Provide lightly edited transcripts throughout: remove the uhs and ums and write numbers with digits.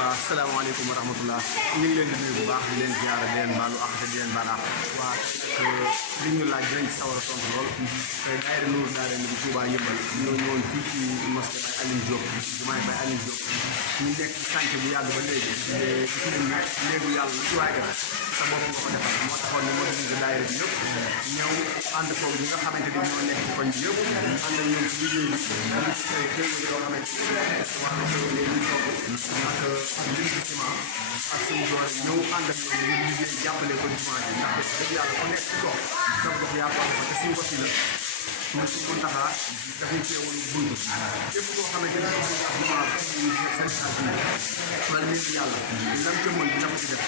Assalamualaikum warahmatullah. Ñu ngi leen di nuyu bu baax di leen ziaré di leen balu ak di leen bala wa li ñu laaj dañ sawar a tontu lool tay daayira Nour daara ni Touba yëmbal ñoo ñëwoon fii ci mosquée Baye Aline Diop jumaay Baye Aline Diop ñu nekk ci santé bu yàgg ba léegi ci ñu nekk léegu yàlla lu ci waay def sa bopp nga ko defal moo taxoon ne moo di daayira bi yëpp ñëw ànd ko ñi nga xamante ni ñoo nekk ci koñ bi yëpp ànd ak ñoom ci liggéey bi ñu ci ay xëy yoo xamante ni wax na ko ñu toog ak li ci ciment ak suñu doole ñëw ànd ak ñoom ñu liggéey jàppale ko jumaa ji ndax dëgg yàlla ku nekk ci gox sa gox yaa ko parce que suñu gox yi la ñu ci ko taxaa dafay teewul bunt képp koo xamante ni ak jumaa seen saag yi man ni yàlla lam ca mën dina ko ci def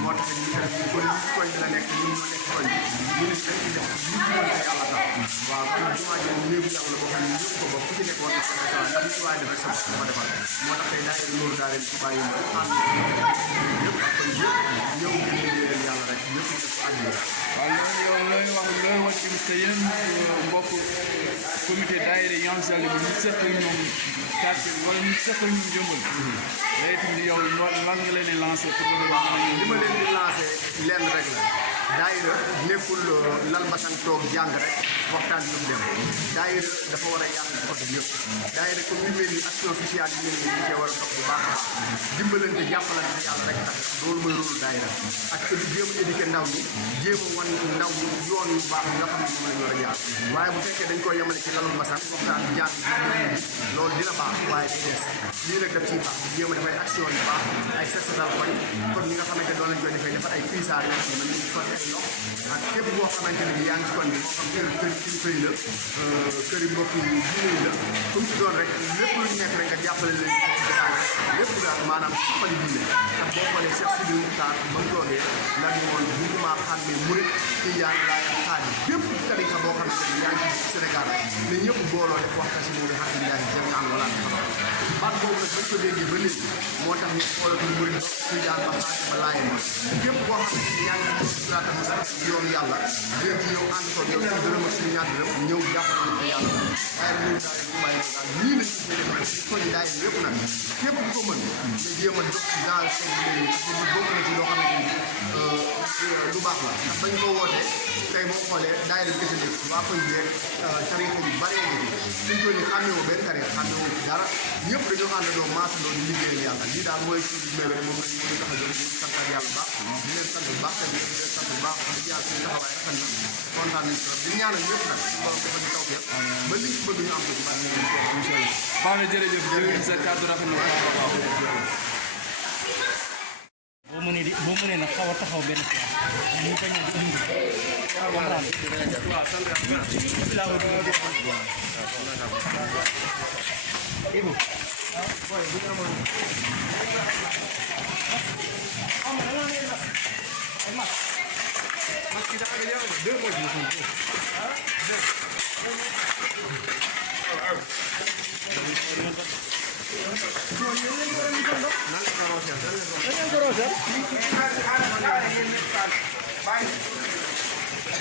moo tax ñu def ko ñu koy la nekk ñu ñoo nekk koñ ñu ne dañ ci def ñu ci mën te yàlla tax waaw kon jumaa ji néegu yàlla boo xam ne ñëpp ko bokk ku ci nekk war na ko defal ndax ñu ci waay def rek sa bopp ko defal moo tax tey daayira Nour daara ci bàyyi ma ànd ñëpp ak kon yëpp ñëw ngeen liggéeyal yàlla rek ñëpp ñu ko àddina waaw loolu yow looy wax tamit te yéen mbokk comité daayira Yansal bi ñu seq ñoom quartier bi wala ñu seq ñoom jëmbal day tamit yow lan nga leen di lancé pour li ma leen di lancé lenn rek la daayira nekkul lal basang toog jàng rek waxtaan bi dem daayira dafa war a yaatu ci côté bi yëpp daayira comme ñu mel ni action sociale yi mel ni ñu cee war a dox bu baax a baax dimbalante jàppalante te yàlla rek tax loolu mooy rôle daayira ak jéem a éduquer ndaw ñi jéem a wan ndaw ñi yoon yu baax yi nga xam ne moom la ñu war a jaar waaye bu fekkee dañ koy yemale ci lalu masan waxtaan jaar loolu dina baax waaye day des lii nag daf ciy baax jéem a def ay action yu baax ay sesetal koñ kon ñi nga xamante doon lañ koy defee defar ay fisaar yoo xam ne mën nañu sotti ay ndox ak képp boo xamante ne bi yaa ngi ci koñ bi moo xam kër kilifa yi la kër yi mbokk yi diine yi la comme ci doon rek lépp lu ñu nekk rek nga jàppale leen lépp daal maanaam suqali diine ndax boo xoolee Cheikh Sidi Moukhtar ba mu toogee lan woon bugguma xam ne murit tijaan laayeen xaadir bépp tarixa boo xamante ne yaa ngi ci Sénégal ne ñëpp booloo def waxtaan si moom alhamdulilah jamian wala baat boobu nag bañ ko déggee ba léegi moo tax ñu xoolatul murit tijaan ba xaadir ba laayeen ma képp boo xamante ne yaa ngi ci siraatal mustaqiim yoonu yàlla dén ci ñëw ànd ko yow suñu dërëm ak suñu ñaar dërëm ñëw jàppale ko yàlla waaye ñu daal bu bàyyi daal nii lañ ko defee ci soñi daay lépp nag képp ku ko mën nga jéem a dox ci genre seen bokk na ci loo xamante ni lu baax la ndax bañ ko wootee tey boo xoolee daayira bi gis waa koy jeeg tarixa yu bëree ngi fi suñ ko ni xàmmeewoo benn tarixa xàmmeewoo ci dara ñëpp dañoo àndandoo maasandoo di liggéeyal yàlla lii daal mooy suñu mébé moom lañ mën a tax a jóg di santal yàlla baax di leen sant bu baax te di leen sant bu baax wax dëgg yàlla suñu taxawaay rafet na kontaan nañ trop di ñaanal ñëpp nag borom defal ñu taw yëpp ba liñ ci bëgg ñu am ko ci bàyyi nañ ko incha allah baax na jërëjëf jërëjëf sa kàddu rafet na boo mënee nag xaw a taxaw benn fois ñu bañ a di indi Ibu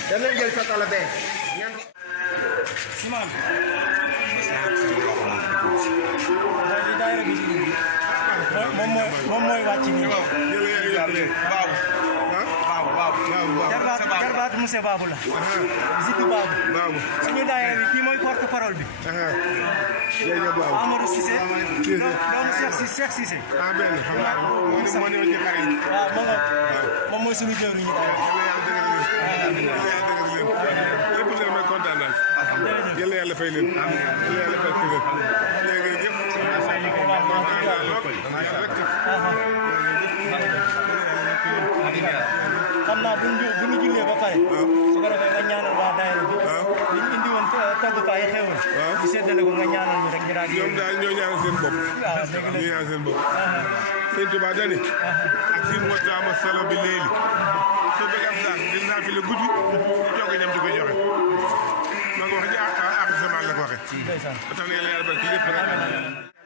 dem leen jël sa tala bee Siman daayira bi moom mooy wàcc nii jarbaat monsieur Babou la Zitu Babou suñu daayira bi kii mooy porte parole bi Amadou Cissé doomu Cheikh Cissé moom mooy suñu jëwriñ ñi yàlla yàlla fay leen yàlla yàlla fay leen léegi yëpp xam naa bu ñu jullee ba pare su ko defee nga ñaanal waa daayira bi li ñu indi woon toggukaay xewul di séddale ko nga ñaanal ñu rek ñu daal ñoom daal ñoo ñaanal seen bopp ñoo ñaanal seen bopp sëñ Tuubaa dani ak si mu wataama salo bi léegi soo bëgg am sax dil naa fi la guddi ñu jox ko ñam di ko joxe ma nga wax ji ak sama la ko waxee ba tax na yàlla yàlla barki lépp rek